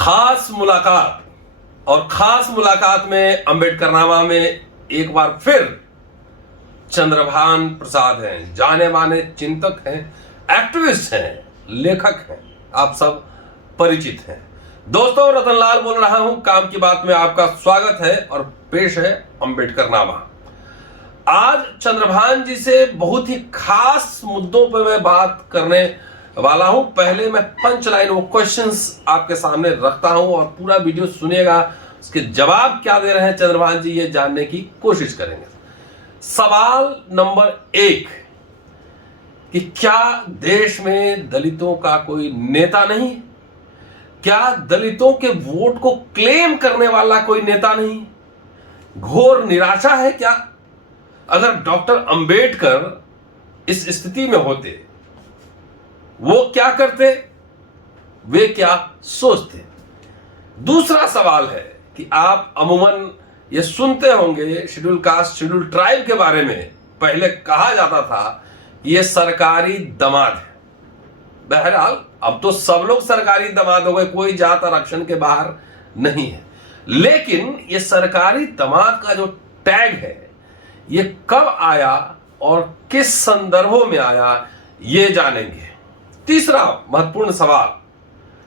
खास मुलाकात। और खास मुलाकात में अंबेडकरनामा में एक बार फिर चंद्रभान प्रसाद हैं, जाने माने चिंतक हैं, एक्टिविस्ट हैं, लेखक हैं, आप सब परिचित हैं। दोस्तों, रतनलाल बोल रहा हूं, काम की बात में आपका स्वागत है और पेश है अंबेडकरनामा। आज चंद्रभान जी से बहुत ही खास मुद्दों पर मैं बात करने वाला हूं। पहले मैं पंच लाइन वो क्वेश्चंस आपके सामने रखता हूं और पूरा वीडियो सुनिएगा, उसके जवाब क्या दे रहे हैं चंद्रभान जी ये जानने की कोशिश करेंगे। सवाल नंबर 1 कि क्या देश में दलितों का कोई नेता नहीं? क्या दलितों के वोट को क्लेम करने वाला कोई नेता नहीं? घोर निराशा है क्या? अगर डॉक्टर अंबेडकर इस स्थिति में होते, वो क्या करते, वे क्या सोचते? दूसरा सवाल है कि आप अमूमन ये सुनते होंगे शेड्यूल कास्ट शेड्यूल ट्राइब के बारे में। पहले कहा जाता था कि ये सरकारी दामाद है। बहरहाल अब तो सब लोग सरकारी दामाद हो गए, कोई जात आरक्षण के बाहर नहीं है। लेकिन ये सरकारी दामाद का जो टैग है ये कब आया और किस संदर्भों में आया, ये जानेंगे। तीसरा महत्वपूर्ण सवाल,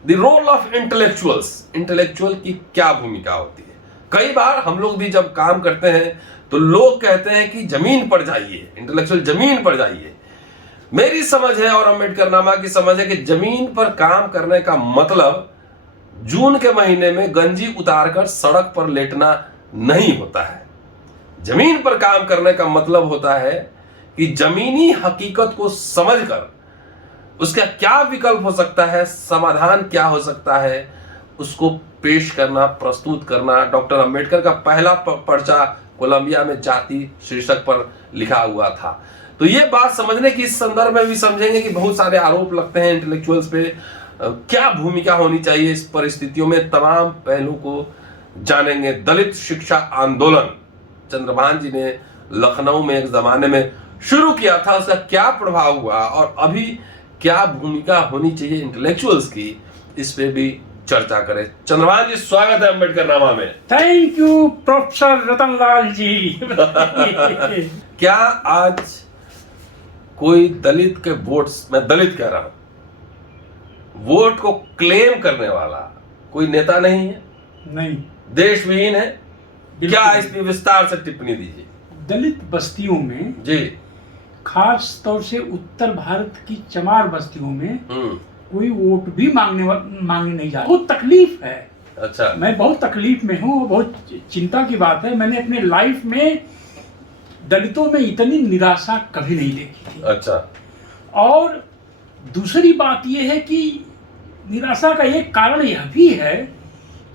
the role of intellectuals. Intellectual की क्या भूमिका होती है? कई बार हम लोग भी जब काम करते हैं तो लोग कहते हैं कि जमीन पर जाइए, इंटेलेक्चुअल जमीन पर जाइए। मेरी समझ है और अंबेडकरनामा की समझ है कि जमीन पर काम करने का मतलब जून के महीने में गंजी उतारकर सड़क पर लेटना नहीं होता है। जमीन पर काम करने का मतलब होता है कि जमीनी हकीकत को समझकर उसका क्या विकल्प हो सकता है, समाधान क्या हो सकता है, उसको पेश करना, प्रस्तुत करना। डॉक्टर अंबेडकर का पहला पर्चा कोलंबिया में जाति शीर्षक पर लिखा हुआ था। तो ये बात समझने की इस संदर्भ में भी समझेंगे कि बहुत सारे आरोप लगते हैं इंटेलेक्चुअल्स पे, क्या भूमिका होनी चाहिए इस परिस्थितियों में, तमाम पहलू को जानेंगे। दलित शिक्षा आंदोलन चंद्रभान जी ने लखनऊ में एक जमाने में शुरू किया था, उसका क्या प्रभाव हुआ और अभी क्या भूमिका होनी चाहिए इंटेलेक्चुअल्स की, इस पे भी चर्चा करें। चंद्रभान जी, स्वागत है अंबेडकरनामा में। थैंक यू प्रोफेसर रतनलाल जी। क्या आज कोई दलित के वोट्स, मैं दलित कह रहा हूं, वोट को क्लेम करने वाला कोई नेता नहीं है? नहीं, देश विहीन है? क्या इस पे विस्तार से टिप्पणी दीजिए। दलित बस्तियों में जी, खास तौर से उत्तर भारत की चमार बस्तियों में कोई वोट भी मांगने नहीं जा रहा। बहुत तकलीफ है। अच्छा, मैं बहुत तकलीफ में हूँ, बहुत चिंता की बात है। मैंने अपने लाइफ में दलितों में इतनी निराशा कभी नहीं देखी थी। अच्छा, और दूसरी बात यह है कि निराशा का एक कारण यह भी है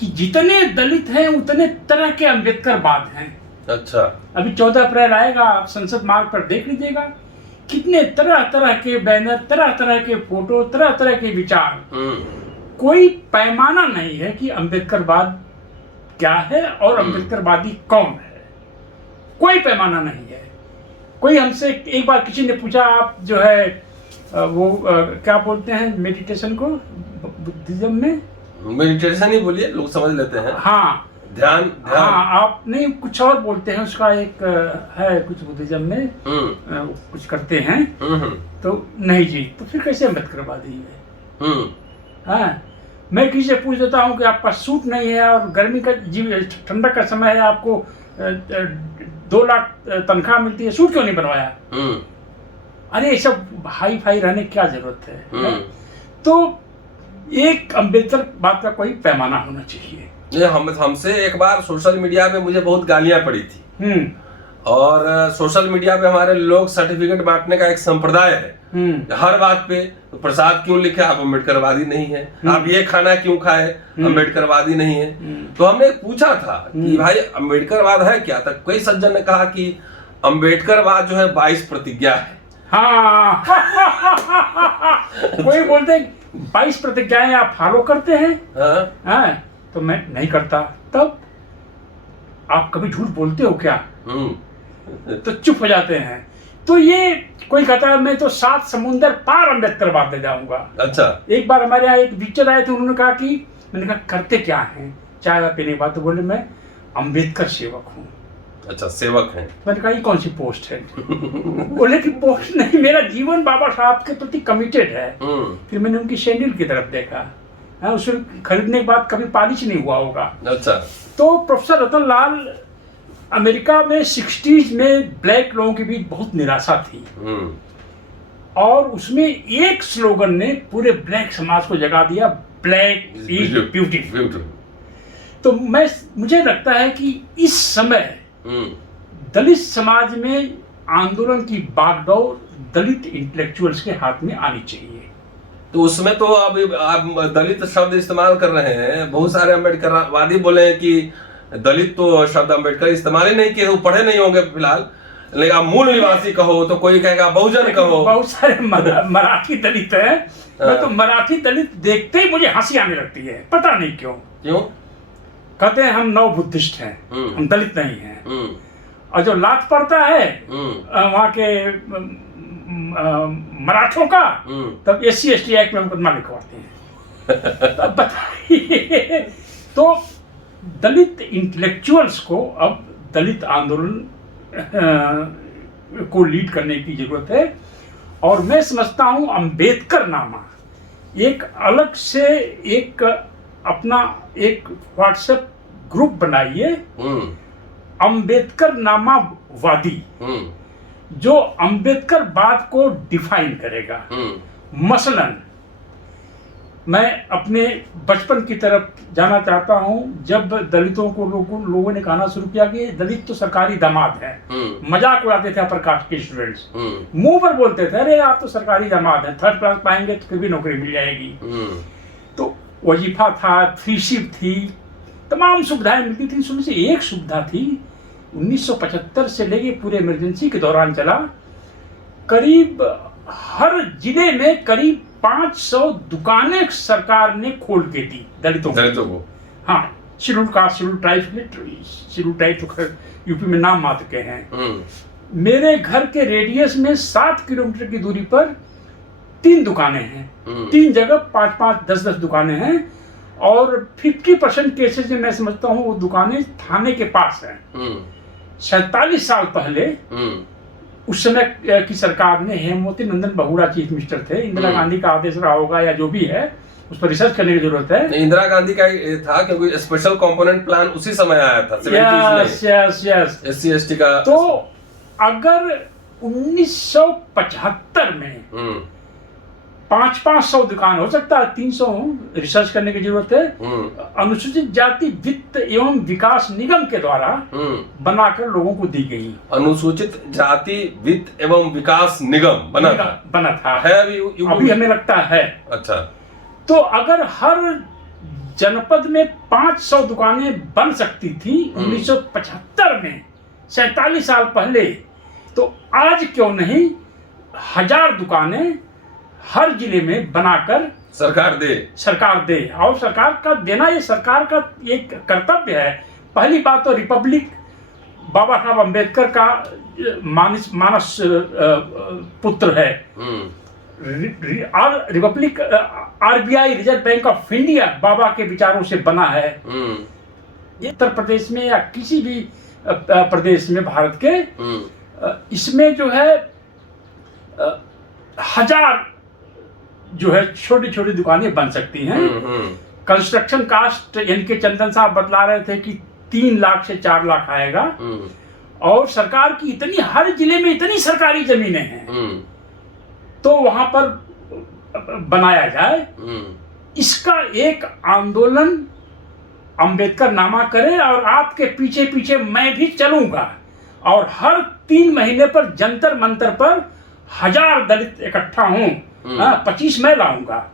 कि जितने दलित हैं उतने तरह के अम्बेडकरवाद हैं। अच्छा, अभी 14 अप्रैल आएगा, आप संसद मार्ग पर देख लीजिएगा, कितने तरह तरह के बैनर, तरह तरह के फोटो, तरह तरह के विचार। कोई पैमाना नहीं है कि अम्बेडकरवाद क्या है और अम्बेडकरवादी कौन है। कोई पैमाना नहीं है। कोई हमसे एक बार किसी ने पूछा, आप जो है क्या बोलते हैं मेडिटेशन को बुद्धिज्म में? मेडिटेशन ही बोलिए, लोग समझ लेते हैं। हाँ, ध्यान। हाँ, आप नहीं, कुछ और बोलते हैं उसका, एक है कुछ बुद्धिज्म में कुछ करते हैं। तो नहीं जी, तो फिर कैसे अम्बेडकरवादी है? हाँ, मैं किसी से पूछ देता हूँ कि आपका सूट नहीं है और गर्मी का ठंडक का समय है, आपको 2 लाख तनख्वाह मिलती है, सूट क्यों नहीं बनवाया? अरे ये सब हाई फाई रहने की क्या जरूरत है? तो एक अम्बेडकर बात का कोई पैमाना होना चाहिए। हमसे एक बार सोशल मीडिया पे मुझे बहुत गालियां पड़ी थी। और सोशल मीडिया पे हमारे लोग सर्टिफिकेट बांटने का एक संप्रदाय है। हर बात पे तो प्रसाद क्यों लिखे, आप अम्बेडकरवादी नहीं है। आप ये खाना क्यों खाए, अम्बेडकरवादी नहीं है। तो हमने पूछा था कि भाई अम्बेडकरवाद है क्या? तक कई सज्जन ने कहा कि अम्बेडकरवाद जो है 22 प्रतिज्ञा है। हाँ। कोई बोलते हैं 22 प्रतिज्ञाएं आप फॉलो करते हैं? हाँ, तो मैं नहीं करता। तब आप कभी झूठ बोलते हो क्या? तो चुप हो जाते हैं। तो ये कोई कहता है मैं तो 7 समुंदर पार अम्बेडकरवाद ले जाऊंगा। अच्छा, एक बार हमारे यहाँ एक टीचर आए थे, उन्होंने कहा कि मैंने कहा करते क्या हैं चाय वाय पीने के बाद? तो बोले मैं अंबेडकर सेवक हूँ। अच्छा, सेवक हैं। मैंने कहा ये कौन सी पोस्ट है? बोले कि पोस्ट नहीं, मेरा जीवन बाबा साहब के प्रति कमिटेड है। फिर मैंने उनकी सैंडल की तरफ देखा, उसे खरीदने के बाद कभी पॉलिश नहीं हुआ होगा। अच्छा। तो प्रोफेसर रतन लाल, अमेरिका में 60s में ब्लैक लोगों के बीच बहुत निराशा थी, और उसमें एक स्लोगन ने पूरे ब्लैक समाज को जगा दिया, ब्लैक इज ब्यूटीफुल। तो मुझे लगता है कि इस समय दलित समाज में आंदोलन की बागडोर दलित इंटेलेक्चुअल्स के हाथ में आनी चाहिए। तो उसमें तो अब आप दलित शब्द इस्तेमाल कर रहे हैं, बहुत सारे अम्बेडकरवादी बोले हैं कि दलित तो शब्द अम्बेडकर इस्तेमाल ही नहीं किए, वो पढ़े नहीं होंगे फिलहाल, लेकिन आप मूल निवासी कहो तो कोई कहेगा बहुजन कहो। बहुत सारे मराठी दलित हैं, मैं तो मराठी दलित देखते ही मुझे हंसी आने लगती है, पता नहीं क्यों। कहते हैं हम नव बुद्धिस्ट हैं, हम दलित नहीं हैं, और जो लात पड़ता है वहाँ के मराठों का, तब SC/ST एक्ट में मुकदमा लिखवाते हैं। तब बताइए, तो दलित इंटेलेक्चुअल्स को अब दलित आंदोलन को लीड करने की जरूरत है। और मैं समझता हूँ अंबेडकर नामा एक अलग से एक अपना एक व्हाट्सएप ग्रुप बनाइए, अंबेडकर नामा वादी, जो अंबेडकर बात को डिफाइन करेगा। मसलन मैं अपने बचपन की तरफ जाना चाहता हूं, जब दलितों को लोगों ने कहना शुरू किया कि दलित तो सरकारी दामाद है, मजाक उड़ाते थे अपर कास्ट के स्टूडेंट्स, मुंह पर बोलते थे अरे आप तो सरकारी दामाद हैं, 3rd क्लास पाएंगे तो फिर भी नौकरी मिल जाएगी। तो वजीफा था, फ्री शिप थी, तमाम सुविधाएं मिलती थी। उसमें से एक सुविधा थी 1975 से लेके पूरे इमरजेंसी के दौरान चला, करीब हर जिले में करीब 500 दुकानें सरकार ने खोल के दी दलितों को। हाँ, शेड्यूल कास्ट, शेड्यूल ट्राइब तो यूपी में नाम मात्र के हैं। मेरे घर के रेडियस में 7 किलोमीटर की दूरी पर 3 दुकानें हैं, 3 जगह 5-5, 10-10 दुकानें हैं, और 50% केसेस में मैं समझता हूँ वो दुकानें थाने के पास हैं। 47 साल पहले उस समय की सरकार ने, हेमवती नंदन बहुगुणा चीफ मिनिस्टर थे, इंदिरा गांधी का आदेश रहा होगा या जो भी है, उस पर रिसर्च करने की जरूरत है। इंदिरा गांधी का था क्योंकि स्पेशल कंपोनेंट प्लान उसी समय आया था, 70s में SC/ST का। तो अगर 1975 में 500 दुकान, हो सकता है 300, रिसर्च करने की जरूरत है, अनुसूचित जाति वित्त एवं विकास निगम के द्वारा बनाकर लोगों को दी गई। अनुसूचित जाति वित्त एवं विकास निगम बना था है अभी हमें लगता है। अच्छा, तो अगर हर जनपद में 500 दुकानें बन सकती थी 1975 में, 47 साल पहले, तो आज क्यों नहीं 1000 दुकानें हर जिले में बनाकर सरकार दे। और सरकार का देना, ये सरकार का एक कर्तव्य है। पहली बात तो रिपब्लिक बाबा साहब अम्बेडकर का मानस पुत्र है, republic RBI reserve bank of India बाबा के विचारों से बना है। उत्तर प्रदेश में या किसी भी प्रदेश में भारत के, इसमें जो है 1000 जो है छोटी छोटी दुकानें बन सकती हैं। कंस्ट्रक्शन कास्ट यानी कि चंदन साहब बतला रहे थे कि 3 लाख से 4 लाख आएगा, और सरकार की इतनी, हर जिले में इतनी सरकारी जमीनें हैं, तो वहां पर बनाया जाए। इसका एक आंदोलन अंबेडकर नामा करे, और आपके पीछे पीछे मैं भी चलूंगा, और हर 3 महीने पर जंतर मंतर पर 1000 दलित इकट्ठा हों, 25 मैं लाऊंगा,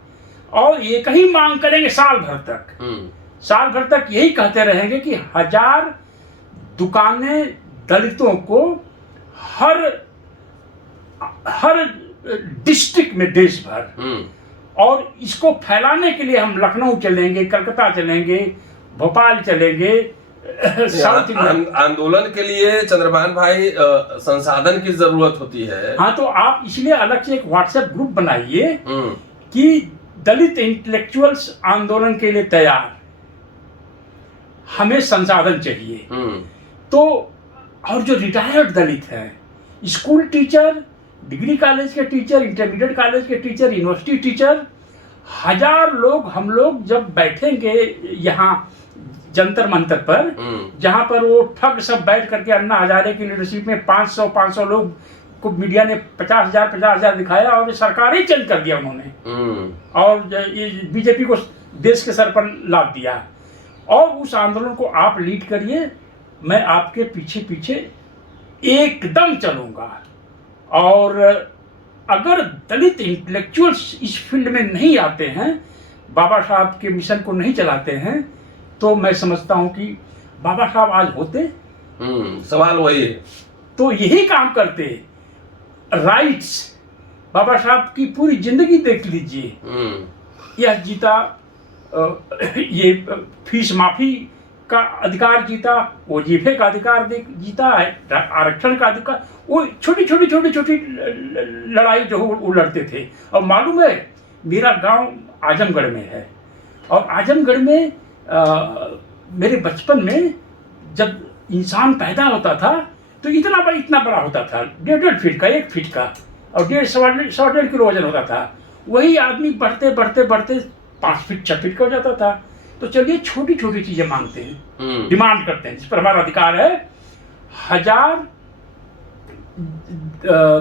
और एक ही मांग करेंगे साल भर तक यही कहते रहेंगे कि 1000 दुकानें दलितों को हर डिस्ट्रिक्ट में देश भर, और इसको फैलाने के लिए हम लखनऊ चलेंगे, कलकत्ता चलेंगे, भोपाल चलेंगे। आंदोलन के लिए चंद्रभान भाई संसाधन की जरूरत होती है। हाँ, तो आप इसलिए अलग से एक व्हाट्सएप ग्रुप बनाइए कि दलित इंटेलेक्चुअल्स आंदोलन के लिए तैयार, हमें संसाधन चाहिए। तो और जो रिटायर्ड दलित हैं, स्कूल टीचर, डिग्री कॉलेज के टीचर, इंटरमीडिएट कॉलेज के टीचर, यूनिवर्सिटी टीचर, 1000 लोग हम लोग जब बैठेंगे यहाँ जंतर मंतर पर, जहाँ पर वो ठग सब बैठ करके अन्ना हजारे की लीडरशिप में 500 लोग को मीडिया ने 50,000 दिखाया और सरकार ही चेंज कर दिया उन्होंने, और ये बीजेपी को देश के सर पर लाद दिया। और उस आंदोलन को आप लीड करिए, मैं आपके पीछे पीछे एकदम चलूंगा। और अगर दलित इंटेलेक्चुअल्स इस फील्ड में नहीं आते हैं, बाबा साहब के मिशन को नहीं चलाते हैं, तो मैं समझता हूं कि बाबा साहब आज होते। सवाल वही है, तो यही काम करते। राइट्स, बाबा साहब की पूरी जिंदगी देख लीजिए, यह जीता, ये फीस माफी का अधिकार जीता, वजीफे का अधिकार जीता, आरक्षण का अधिकार, वो छोटी छोटी लड़ाई जो वो लड़ते थे। और मालूम है, मेरा गांव आजमगढ़ में है, और आजमगढ़ में मेरे बचपन में जब इंसान पैदा होता था तो इतना बड़ा होता था, 1.5 फीट का, 1 फीट का, और 1.5 किलो वजन होता था। वही आदमी बढ़ते 5 फीट 6 फीट का हो जाता था। तो चलिए छोटी चीजें मांगते हैं, डिमांड करते हैं, जिस पर हमारा अधिकार है। 1000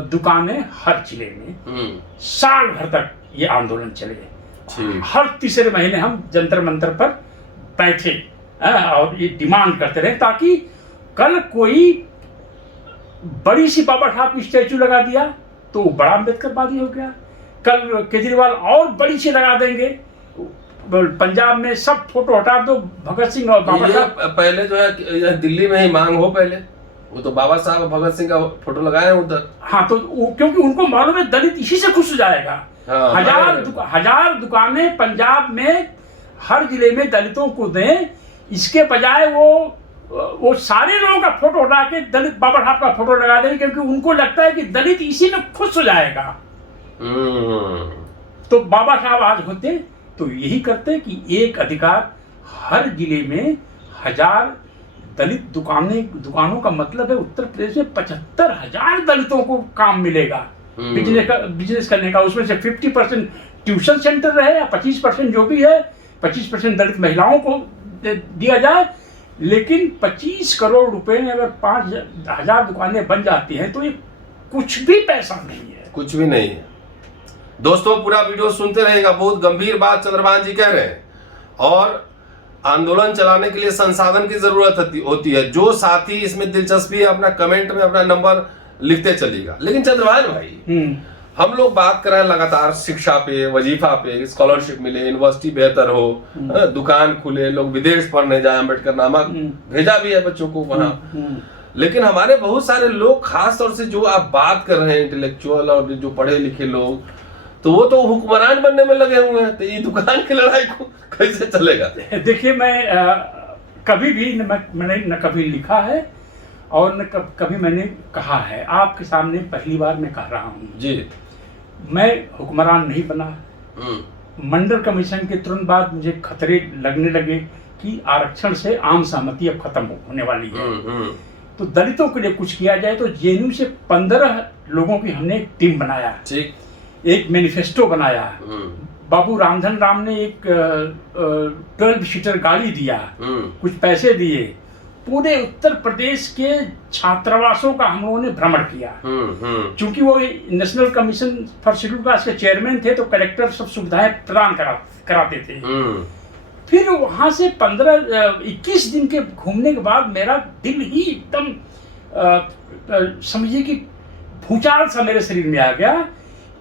दुकानें हर जिले में, साल भर तक ये आंदोलन चले। हर तीसरे महीने हम जंतर मंतर पर बैठे और ये डिमांड करते रहे, ताकि कल कोई बड़ी सी बाबा साहब की स्टैचू लगा दिया तो बड़ा अम्बेडकरवादी हो गया, कल केजरीवाल और बड़ी सी लगा देंगे, पंजाब में सब फोटो हटा दो भगत सिंह और बाबा साहब। पहले जो है दिल्ली में ही मांग हो, पहले वो तो बाबा साहब भगत सिंह का फोटो लगाए हैं उधर। हाँ, तो क्योंकि उनको मालूम है दलित इसी से खुश हो जाएगा। 1000 दुकानें पंजाब में हर जिले में दलितों को दें, इसके बजाय वो सारे लोगों का फोटो हटा के दलित बाबा साहब का फोटो लगा दें, क्योंकि उनको लगता है कि दलित इसी में खुश हो जाएगा। तो बाबा साहब आज होते तो यही करते कि एक अधिकार, हर जिले में 1000 दलित दुकानों का मतलब है उत्तर प्रदेश में 75,000 दलितों को काम मिलेगा बिजनेस करने का। उसमें से 50% ट्यूशन सेंटर रहे, या 25% जो भी है, 25% दलित महिलाओं को दिया जाए। लेकिन 25 करोड़ रुपए में अगर 5,000 दुकानें बन जाती हैं तो ये कुछ भी पैसा नहीं है, कुछ भी नहीं है। दोस्तों, पूरा वीडियो सुनते रहेगा, बहुत गंभीर बात चंद्रभान जी कह रहे हैं। और आंदोलन चलाने के लिए संसाधन की जरूरत होती है। जो साथी इसमें दिलचस्पी है, अपना कमेंट में अपना नंबर लिखते चलिएगा। लेकिन चंद्रभान भाई, हम लोग बात कर रहे हैं लगातार शिक्षा पे, वजीफा पे, स्कॉलरशिप मिले, यूनिवर्सिटी बेहतर हो, दुकान खुले, लोग विदेश पढ़ने जाए, अम्बेडकर नामा भेजा भी है बच्चों को वहां। लेकिन हमारे बहुत सारे लोग, खास तौर से जो आप बात कर रहे हैं इंटेलेक्चुअल और जो पढ़े लिखे लोग, तो वो तो हुक्मरान बनने में लगे हुए हैं। तो ये दुकान की लड़ाई को कैसे चलेगा? देखिए, मैं कभी भी मैंने न कभी लिखा है और न कभी मैंने कहा है, आपके सामने पहली बार मैं कह रहा हूँ जी। मैं हुक्मरान नहीं बना। मंडल कमीशन के तुरंत बाद मुझे खतरे लगने लगे कि आरक्षण से आम सहमति अब खत्म होने वाली है, तो दलितों के लिए कुछ किया जाए। तो जेएनयू से 15 लोगों की हमने एक टीम बनाया, एक मैनिफेस्टो बनाया। बाबू रामधन राम ने एक 12 सीटर गाड़ी दिया, कुछ पैसे दिए। पूरे उत्तर प्रदेश के छात्रावासों का हम लोगों ने भ्रमण किया। क्योंकि वो national commission for schedule caste के चेयरमैन थे, तो कलेक्टर सब सुविधाएं प्रदान कराते थे। फिर वहां से 21 दिन के घूमने के बाद मेरा दिल ही एकदम समझिए कि भूचाल सा मेरे शरीर में आ गया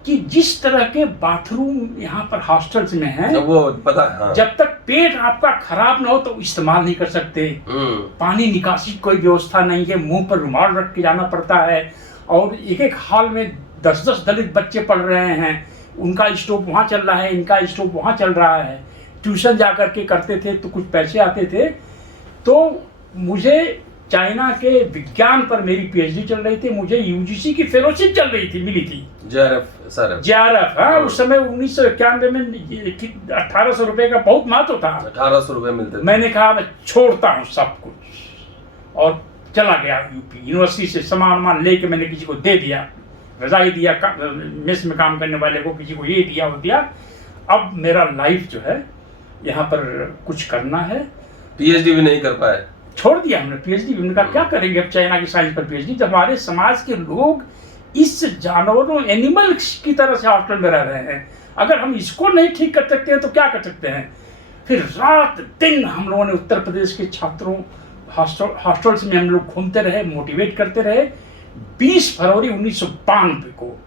कि जिस तरह के बाथरूम यहाँ पर हॉस्टल्स में हैं, वो पता है, हाँ। जब तक पेट आपका खराब ना हो तो इस्तेमाल नहीं कर सकते। पानी निकासी की कोई व्यवस्था नहीं है, मुंह पर रुमाल रख के जाना पड़ता है। और एक हॉल में 10-10 दलित बच्चे पढ़ रहे हैं, उनका स्टोव वहाँ चल रहा है, इनका स्टोव वहाँ चल रहा है। ट्यूशन जा करके करते थे तो कुछ पैसे आते थे। तो मुझे चाइना के विज्ञान पर मेरी पीएचडी चल रही थी, मुझे यूजीसी की फेलोशिप चल रही थी, मिली थी, JRF। हाँ, उस समय 1991 में 1800 रुपए का बहुत महत्व था, 1800 रुपए मिलते थे। मैंने कहा मैं छोड़ता हूँ सब कुछ और चला गया यूपी। यूनिवर्सिटी से सामान लेके मैंने किसी को दे दिया, रजाई दिया, मेस में काम करने वाले को, किसी को ये दिया वो दिया। अब मेरा लाइफ जो है यहाँ पर कुछ करना है। पीएचडी भी नहीं कर पाए, छोड़ दिया हमने पीएचडी। हमने कहा क्या करेंगे अब चाइना की साइंस पर पीएचडी, जब हमारे समाज के लोग इस जानवरों एनिमल्स की तरह से हॉस्टल में रह रहे हैं, अगर हम इसको नहीं ठीक कर सकते हैं तो क्या कर सकते हैं। फिर रात दिन हम लोगों ने उत्तर प्रदेश के छात्रों हॉस्टल्स में हम लोग घूमते रहे, मोटिवेट करते रहे। 20 फरवरी 1992 को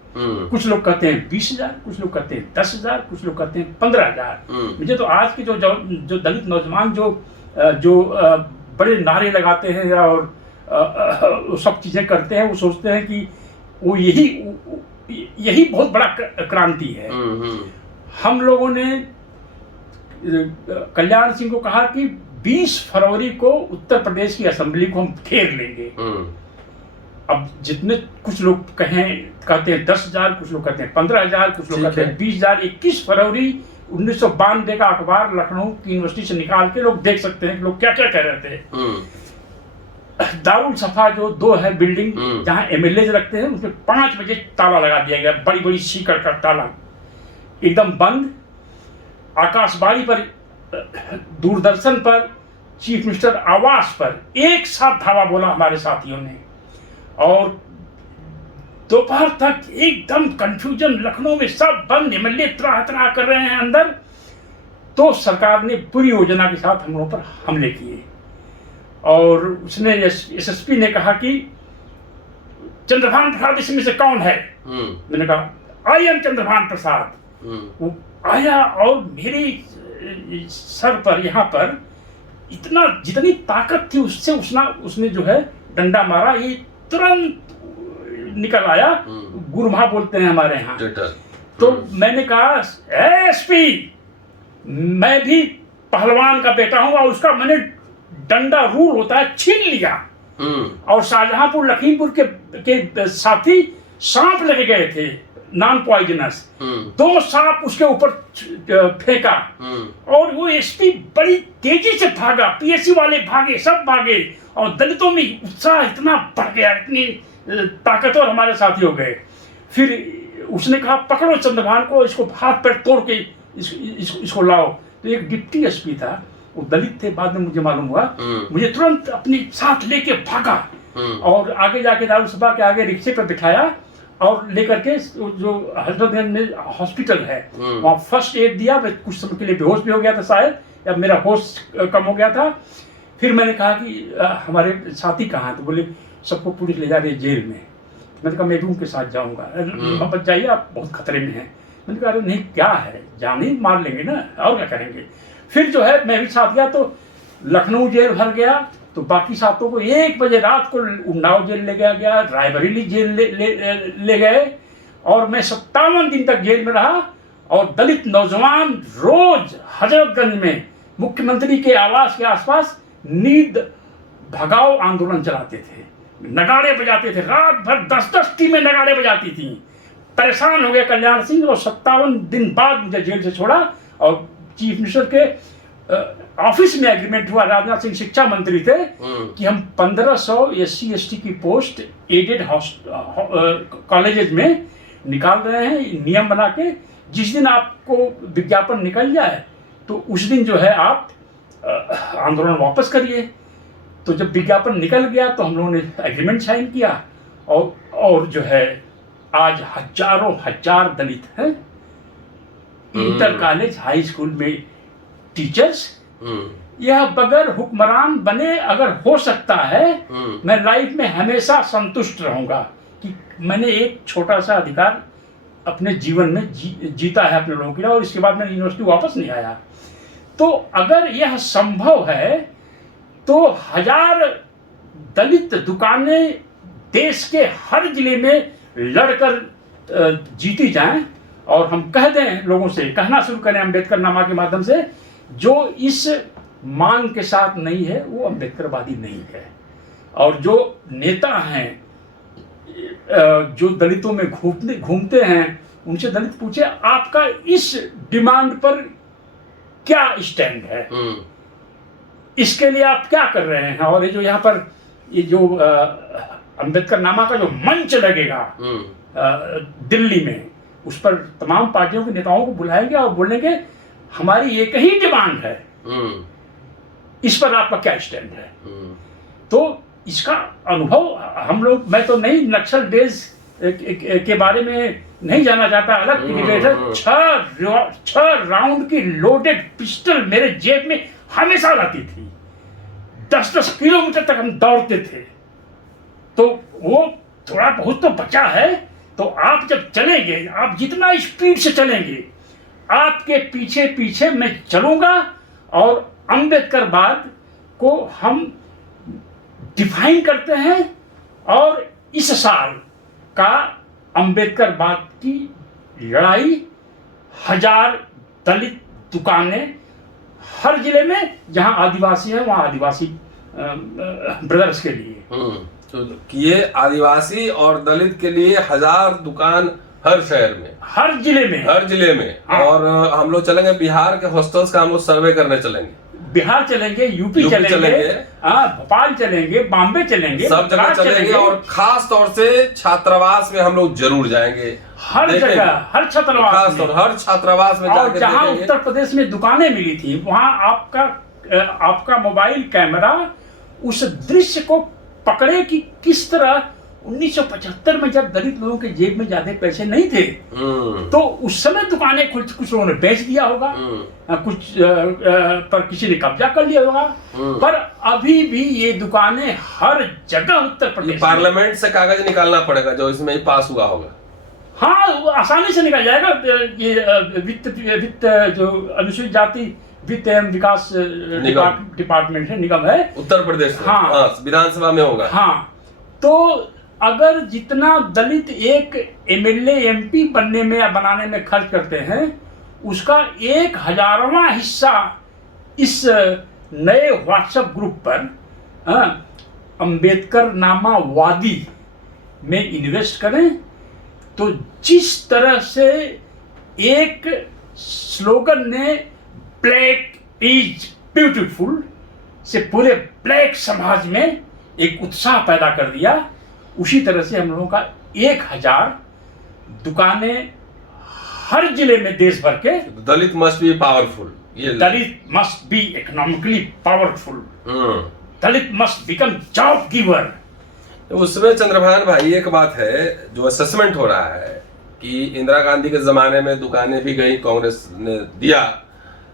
कुछ लोग कहते हैं 20,000, कुछ लोग कहते हैं 10,000, कुछ लोग कहते हैं 15,000। मुझे तो आज के जो दलित नौजवान जो बड़े नारे लगाते हैं और सब चीजें करते हैं, वो सोचते हैं कि वो यही बहुत बड़ा क्रांति है। हम लोगों ने कल्याण सिंह को कहा कि 20 फरवरी को उत्तर प्रदेश की असेंबली को हम घेर लेंगे। अब जितने कुछ लोग कहते हैं 10,000, कुछ लोग कहते हैं 15,000, कुछ लोग कहते हैं 20,000। 21 फरवरी 1992 का अखबार लखनऊ की यूनिवर्सिटी से निकाल के लोग देख सकते हैं कि लोग क्या क्या कह रहे थे। दारुल सफा जो 2 है बिल्डिंग जहां एमएलए रखते हैं, उसमें 5 बजे ताला लगा दिया गया, बड़ी बड़ी सीकड़ का ताला, एकदम बंद। आकाशवाणी पर, दूरदर्शन पर, चीफ मिनिस्टर आवास पर एक साथ धावा बोला हमारे साथियों ने, और दोपहर तक एकदम कंफ्यूजन, लखनऊ में सब बंद, एमएलए त्राह कर रहे हैं अंदर। तो सरकार ने पूरी योजना के साथ हम लोगों पर हमले किए और उसने एसएसपी ने कहा कि चंद्रभान प्रसाद इसमें से कौन है। मैंने कहा आई एम चंद्रभान प्रसाद। वो आया और मेरे सर पर यहाँ पर इतना, जितनी ताकत थी उससे उसने जो है डंडा मारा, ये तुरंत निकल आया। गुरमा बोलते हैं हमारे यहाँ। तो मैंने कहा एसपी, मैं भी पहलवान का बेटा हूं, और उसका मैंने डंडा रूल होता है छीन लिया। और शाहजहांपुर लखीमपुर के साथी सांप लगे गए थे, नॉन पॉइजनस, 2 सांप उसके ऊपर फेंका और वो एसपी बड़ी तेजी से भागा, पीएससी वाले भागे, सब भागे, और दलितों में उत्साह इतना बढ़ गया, इतनी ताकतवर हमारे साथी हो गए। फिर उसने कहा पकड़ो चंद्रभान को, इसको हाथ पैर तोड़ के इसको लाओ। तो एक डिप्टी एसपी था, वो दलित थे, बाद में मुझे मालूम हुआ। मुझे तुरंत अपने साथ लेके भागा और आगे जाके दारुसभा के आगे रिक्शे पर बिठाया और लेकर के जो हजरतगंज में हॉस्पिटल है वहाँ फर्स्ट एड दिया। मैं कुछ समय के लिए बेहोश भी हो गया था शायद, या मेरा होश कम हो गया था। फिर मैंने कहा कि हमारे साथी कहाँ हैं, तो बोले सबको पुलिस ले जा रही है जेल में। मैंने कहा मैं भी उनके साथ जाऊँगा। बच जाइए, आप बहुत खतरे में हैं। मैंने कहा अरे नहीं, क्या है, जान ही मार लेंगे ना, और क्या करेंगे। फिर जो है मैं भी साथ गया, तो लखनऊ जेल भर गया, तो बाकी साथों को 1 बजे रात को उन्नाव जेल ले गया, रायबरेली जेल ले गए, और मैं 57 दिन तक जेल में रहा। और दलित नौजवान रोज हजरतगंज में मुख्यमंत्री के आवास के आसपास नींद भगाओ आंदोलन चलाते थे, नगाड़े बजाते थे, रात भर 10-10 टीमें नगाड़े बजाती थी। परेशान हो गया कल्याण सिंह, और 57 दिन बाद मुझे जेल से छोड़ा, और चीफ मिनिस्टर के ऑफिस में एग्रीमेंट हुआ, राजनाथ सिंह शिक्षा मंत्री थे, कि हम 1500 SC/ST की पोस्ट एडेड कॉलेजेस में निकाल रहे हैं, नियम बना के। जिस दिन आपको विज्ञापन निकल जाए तो उस दिन जो है आप आंदोलन वापस करिए। तो जब विज्ञापन निकल गया तो हम लोगों ने एग्रीमेंट साइन किया, और जो है आज हजारों हजार दलित हैं इंटर कॉलेज हाई स्कूल में टीचर्स। यह बगैर हुक्मरान बने अगर हो सकता है, मैं लाइफ में हमेशा संतुष्ट रहूंगा कि मैंने एक छोटा सा अधिकार अपने जीवन में जीता है अपने लोगों के लिए, और इसके बाद मैं यूनिवर्सिटी वापस नहीं आया। तो अगर यह संभव है तो 1000 दलित दुकानें देश के हर जिले में लड़कर जीती जाएं, और हम कह दें, लोगों से कहना शुरू करें अम्बेडकर नामा के माध्यम से, जो इस मांग के साथ नहीं है वो अम्बेडकरवादी नहीं है। और जो नेता हैं जो दलितों में घूमते हैं, उनसे दलित पूछे आपका इस डिमांड पर क्या स्टैंड है, इसके लिए आप क्या कर रहे हैं। और ये जो यहाँ पर ये जो अंबेडकर नामा का जो मंच लगेगा दिल्ली में, उस पर तमाम पार्टियों के नेताओं को बुलाएंगे और बोलेंगे हमारी एक ही डिमांड है, इस पर आपका क्या स्टैंड है। तो इसका अनुभव हम लोग, मैं तो नहीं नक्सल डेज के बारे में नहीं जाना चाहता, अलग डिबेट। 6 राउंड की लोडेड पिस्टल मेरे जेब में हमेशा रहती थी, 10-10 किलोमीटर तक हम दौड़ते थे। तो वो थोड़ा बहुत तो बचा है। तो आप जब चलेंगे, आप जितना स्पीड से चलेंगे, आपके पीछे पीछे मैं चलूंगा और अम्बेडकरवाद को हम डिफाइन करते हैं। और इस साल का अम्बेडकरवाद की लड़ाई 1000 दलित दुकानें हर जिले में जहां आदिवासी है वहां आदिवासी ब्रदर्स के लिए, तो ये आदिवासी और दलित के लिए 1000 दुकान हर शहर में, हर जिले में। हाँ। और हम लोग चलेंगे बिहार के हॉस्टल्स का हम लोग सर्वे करने चलेंगे, बिहार चलेंगे, यूपी चलेंगे, भोपाल चलेंगे, बॉम्बे चलेंगे, सब जगह चलेंगे। और खास तौर से छात्रावास में हम लोग जरूर जाएंगे, हर जगह, हर छात्रावास में, हर छात्रावास में और जहां उत्तर प्रदेश में दुकानें मिली थी वहां आपका मोबाइल कैमरा उस दृश्य को पकड़े कि किस तरह 1975 में जब दलित लोगों के जेब में ज्यादा पैसे नहीं थे, तो उस समय दुकानें कुछ लोगों ने बेच दिया होगा, कुछ पर किसी ने कब्जा कर लिया होगा, पर अभी भी ये दुकानें हर जगह उत्तर प्रदेश। पार्लियामेंट से कागज निकालना पड़ेगा जो इसमें ही पास हुआ होगा। हाँ, आसानी से निकल जाएगा। ये वित्त जो अनुसूचित जाति वित्त एवं विकास डिपार्टमेंट है, निगम है उत्तर प्रदेश में। हाँ, विधानसभा में होगा। हाँ, तो अगर जितना दलित एक एमएलए एमपी बनने में या बनाने में खर्च करते हैं, उसका 1000वां हिस्सा इस नए व्हाट्सएप ग्रुप पर अंबेडकर नामा वादी में इन्वेस्ट करें, तो जिस तरह से एक स्लोगन ने ब्लैक इज ब्यूटीफुल से पूरे ब्लैक समाज में एक उत्साह पैदा कर दिया, उसी तरह से हम लोगों का 1000 दुकानें हर जिले में देश भर के। Dalit must be powerful, Dalit must be economically powerful, Dalit must become job giver. उसमें चंद्रभान भाई एक बात है जो असेसमेंट हो रहा है कि इंदिरा गांधी के जमाने में दुकानें भी गई, कांग्रेस ने दिया,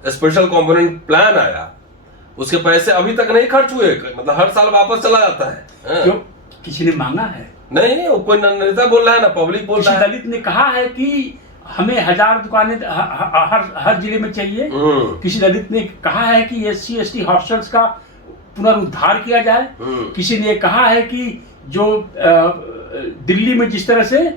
स्पेशल कंपोनेंट प्लान आया, उसके पैसे अभी तक नहीं खर्च हुए, मतलब हर साल वापस चला जाता है। क्यों? किसी ने मांगा है? नहीं, कोई नेता बोल रहा है ना, पब्लिक बोल रहा है। दलित ने कहा है कि हमें 1000 दुकानें हर जिले में चाहिए। किसी दलित ने कहा है कि SC ST हॉस्टल्स का पुनरुद्धार किया जाए। किसी ने कहा है कि जो दिल्ली में जिस तरह से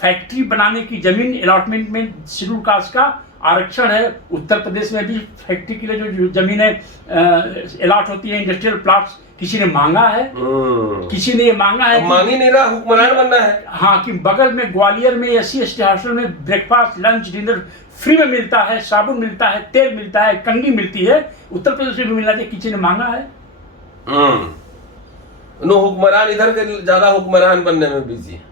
फैक्ट्री बनाने की जमीन अलॉटमेंट में शेड्यूल कास्ट का आरक्षण है, उत्तर प्रदेश में भी फैक्ट्री के लिए जो जमीनें अलॉट होती है, इंडस्ट्रियल प्लॉट्स, किसी ने मांगा है। किसी ने मांगा है, मांग ही नहीं रहा, हुक्मरान बनना है। हाँ, कि बगल में ग्वालियर में SC ST हॉस्टल में ब्रेकफास्ट लंच डिनर फ्री में मिलता है, साबुन मिलता है, तेल मिलता है, कंघी मिलती है, उत्तर प्रदेश में भी मिलना चाहिए। किसी ने मांगा है? हुक्मरान इधर के ज्यादा हुक्मरान बनने में बिजी है।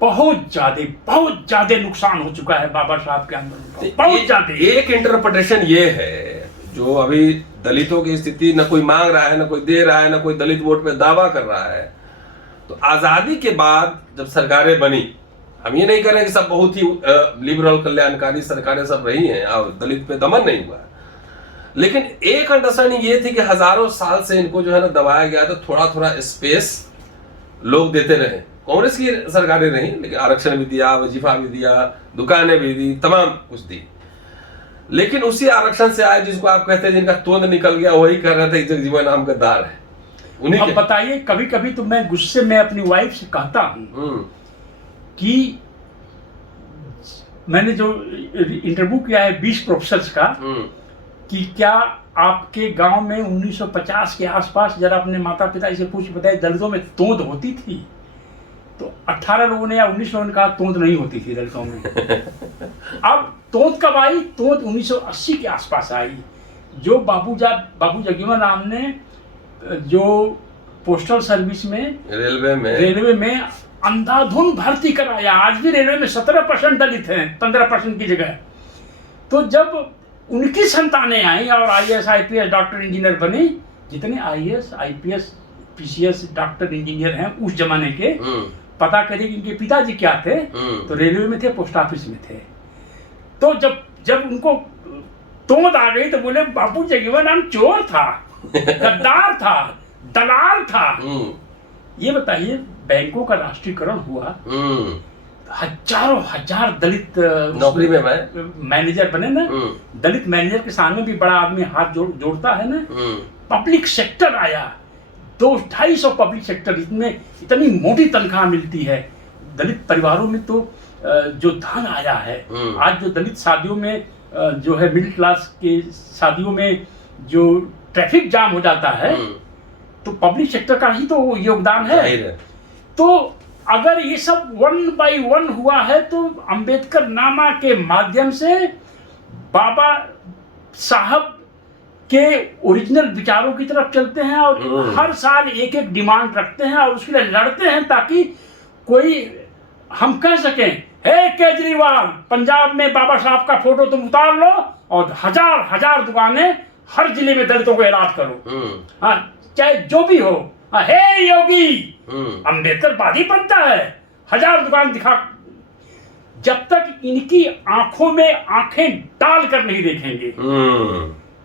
बहुत ज्यादा नुकसान हो चुका है बाबा साहब के अंदर, बहुत ज्यादा। एक इंटरप्रिटेशन ये है जो अभी दलितों की स्थिति, न कोई मांग रहा है, न कोई दे रहा है, न कोई दलित वोट पे दावा कर रहा है। तो आजादी के बाद जब सरकारें बनी, हम ये नहीं कह रहे कि सब बहुत ही लिबरल कल्याणकारी सरकारें सब रही हैं और दलित पे दमन नहीं हुआ, लेकिन एक अंडरस्टैंडिंग ये थी कि हजारों साल से इनको जो है ना दबाया गया, तो थोड़ा थोड़ा स्पेस लोग देते रहे। कांग्रेस की सरकारें रही, लेकिन आरक्षण भी दिया, वजीफा भी दिया, दुकानें भी दी, तमाम कुछ दी। लेकिन उसी आरक्षण से आए जिसको आप कहते हैं जिनका तोंद निकल गया, वही कह रहे थे जगजीवन राम गद्दार है। उन्हीं अब बताइए, कभी कभी तो मैं गुस्से में अपनी वाइफ से कहता हूं कि मैंने जो इंटरव्यू किया है 20 प्रोफेसर्स का, कि क्या आपके गांव में 1950 के आसपास जरा अपने माता पिता से पूछ बताए दलितों में तोंद होती थी? तो 18 लोगों ने या 19 लोगों ने कहा तोंद नहीं होती थी दलितों में। अब तोंद कब आई? तोंद 1980 के आसपास आई। जो बाबू जगजीवन राम ने जो पोस्टल सर्विस में रेलवे में अंधाधुंध भर्ती कराया। आज भी रेलवे में 17% दलित हैं 15% की जगह। तो जब उनकी संतानें आई और IAS IPS डॉक्टर इंजीनियर बने, जितने IAS IPS PCS doctor engineer हैं उस जमाने के, पता करिए कि इनके पिताजी क्या थे, तो रेलवे में थे, पोस्ट ऑफिस में थे। तो जब उनको तोंद आ गई तो बोले बाबू जगजीवन राम चोर था, गद्दार था, दलाल था। ये बताइए, बैंकों का राष्ट्रीयकरण हुआ, हजारों हजार दलित नौकरी में मैनेजर बने ना। दलित मैनेजर के सामने भी बड़ा आदमी हाथ जोड़ता है ना। पब्लिक सेक्टर आया, 200-250 पब्लिक सेक्टर, इसमें इतनी मोटी तनख्वाह मिलती है। दलित परिवारों में तो जो धन आया है, आज जो दलित शादियों में जो है मिडिल क्लास के शादियों में जो ट्रैफिक जाम हो जाता है, तो पब्लिक सेक्टर का ही तो योगदान है। तो अगर ये सब 1 by 1 हुआ है, तो अंबेडकर नामा के माध्यम से बाबा साहब के ओरिजिनल विचारों की तरफ चलते हैं और हर साल एक एक डिमांड रखते हैं और उसके लिए लड़ते हैं, ताकि कोई हम कह सकें, हे केजरीवाल, पंजाब में बाबा साहब का फोटो तुम उतार लो और हजार दुकानें हर जिले में दलितों को इलाज करो। हाँ, चाहे जो भी हो। हे योगी, अंबेडकर वादी बनता है, 1000 दुकान दिखा। जब तक इनकी आंखों में आंखें डालकर नहीं देखेंगे।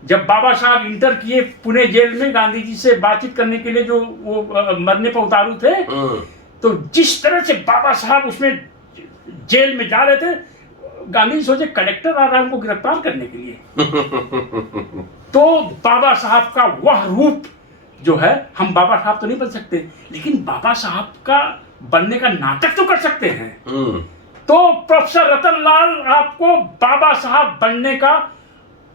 जब बाबा साहब इंटर किए पुणे जेल में गांधी जी से बातचीत करने के लिए, जो वो मरने पर उतारू थे, तो जिस तरह से बाबा साहब उसमें जेल में जा रहे थे, गांधी जी सोचे कलेक्टर आ रहा है उनको गिरफ्तार करने के लिए। तो बाबा साहब का वह रूप जो है, हम बाबा साहब तो नहीं बन सकते, लेकिन बाबा साहब का बनने का नाटक तो कर सकते हैं। तो प्रोफेसर रतनलाल, आपको बाबा साहब बनने का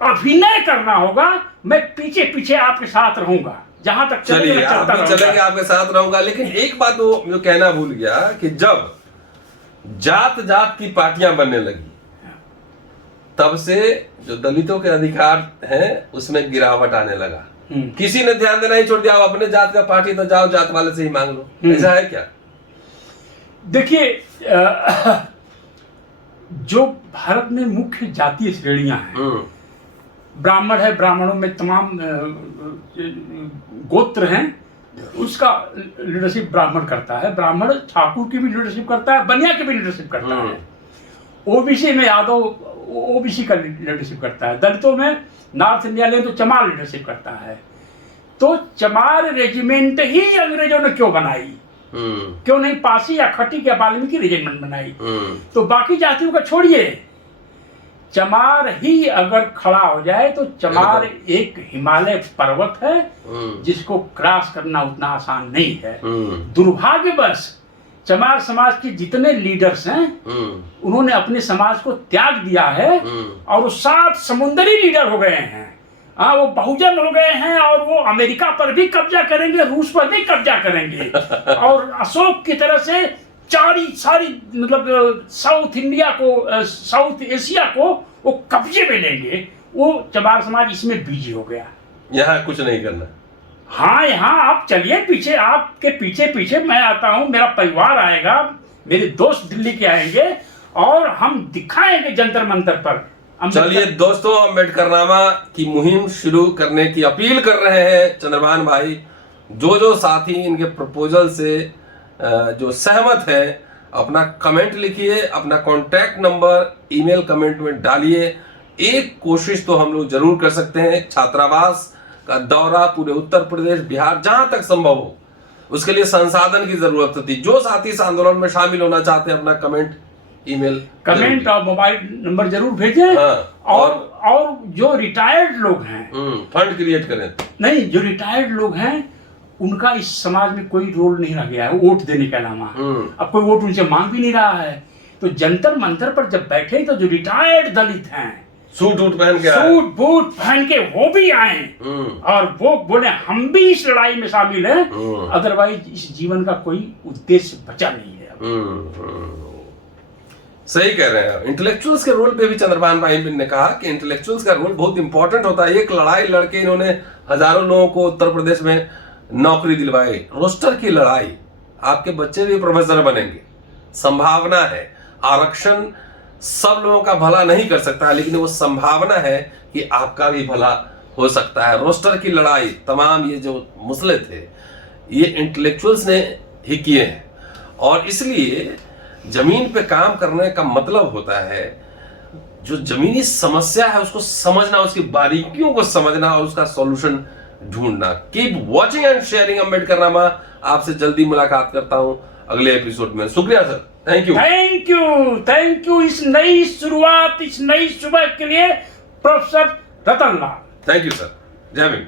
अभिनय करना होगा। मैं पीछे पीछे आपके साथ रहूंगा, जहां तक चलिए आप भी चलेंगे, आपके साथ रहूंगा। लेकिन एक बात वो जो कहना भूल गया कि जब जात जात की पार्टियां बनने लगी, तब से जो दलितों के अधिकार हैं उसमें गिरावट आने लगा। किसी ने ध्यान देना ही छोड़ दिया, अपने जात का पार्टी तो जाओ जात वाले से ही मांग लो। ऐसा है क्या? देखिए, जो भारत में मुख्य जातीय श्रेणियां हैं, ब्राह्मण है, ब्राह्मणों में तमाम गोत्र हैं, उसका लीडरशिप ब्राह्मण करता है। ब्राह्मण ठाकुर की भी लीडरशिप करता है, बनिया की भी लीडरशिप करता है। ओबीसी में यादव ओबीसी का लीडरशिप करता है। दलितों में नॉर्थ इंडिया ले तो चमार लीडरशिप करता है। तो चमार रेजिमेंट ही अंग्रेजों ने क्यों बनाई? क्यों नहीं पासी या खट्टी या वाल्मीकि रेजिमेंट बनाई? तो बाकी जातियों का छोड़िए, चमार ही अगर खड़ा हो जाए तो चमार एक हिमालय पर्वत है जिसको क्रॉस करना उतना आसान नहीं है। दुर्भाग्यवश चमार समाज के जितने लीडर्स हैं, उन्होंने अपने समाज को त्याग दिया है और वो 7 समुद्री लीडर हो गए हैं। वो बहुजन हो गए हैं और वो अमेरिका पर भी कब्जा करेंगे, रूस पर भी कब्जा करेंगे और अशोक की तरह से सारी मतलब साउथ इंडिया को, साउथ एशिया को वो कब्जे में लेंगे। वो चमार समाज इसमें बिजी हो गया। यहाँ कुछ नहीं करना। हाँ, यहाँ आप चलिए पीछे, आपके पीछे पीछे मैं आता हूँ, मेरा परिवार आएगा, मेरे दोस्त दिल्ली के आएंगे और हम दिखाएंगे जंतर मंतर पर। चलिए दोस्तों, अम्बेडकरनामा की मुहिम शुरू करने की अपील कर रहे हैं चंद्रभान भाई। जो साथी इनके प्रपोजल से जो सहमत है, अपना कमेंट लिखिए, अपना कॉन्टैक्ट नंबर ईमेल कमेंट में डालिए। एक कोशिश तो हम लोग जरूर कर सकते हैं, छात्रावास का दौरा पूरे उत्तर प्रदेश, बिहार, जहां तक संभव हो, उसके लिए संसाधन की जरूरत थी। जो साथी इस आंदोलन में शामिल होना चाहते हैं, अपना कमेंट और मोबाइल नंबर जरूर भेजें। और जो रिटायर्ड लोग हैं, फंड क्रिएट करें। नहीं, जो रिटायर्ड लोग हैं उनका इस समाज में कोई रोल नहीं रह गया है वोट देने के अलावा। अब कोई वोट उनसे मांग भी नहीं रहा है। तो जंतर मंतर पर जब बैठे तो जो रिटायर्ड दलित हैं, सूट वूट पहन के आए। सूट बूट पहन के वो भी आए और वो बोले हम भी इस लड़ाई में शामिल हैं, अदरवाइज इस जीवन का कोई उद्देश्य बचा नहीं है। सही कह रहे हैं। इंटेलेक्चुअल्स के रोल पे भी चंद्रभान भाई ने कहा कि इंटेलेक्चुअल्स का रोल बहुत इंपॉर्टेंट होता है। एक लड़ाई लड़के इन्होंने हजारों लोगों को उत्तर प्रदेश में नौकरी दिलवाई। रोस्टर की लड़ाई, आपके बच्चे भी प्रोफेसर बनेंगे, संभावना है। आरक्षण सब लोगों का भला नहीं कर सकता है, लेकिन वो संभावना है कि आपका भी भला हो सकता है। रोस्टर की लड़ाई तमाम ये जो मसले थे ये इंटेलेक्चुअल्स ने ही किए हैं, और इसलिए जमीन पे काम करने का मतलब होता है जो जमीनी समस्या है उसको समझना, उसकी बारीकियों को समझना और उसका सॉल्यूशन ढूंढना। Keep watching and sharing Ambedkarnama. आपसे जल्दी मुलाकात करता हूं अगले एपिसोड में। शुक्रिया sir, thank you. Thank you इस नई शुरुआत, इस नई सुबह के लिए professor Ratan Lal. Thank you sir, जय भीम।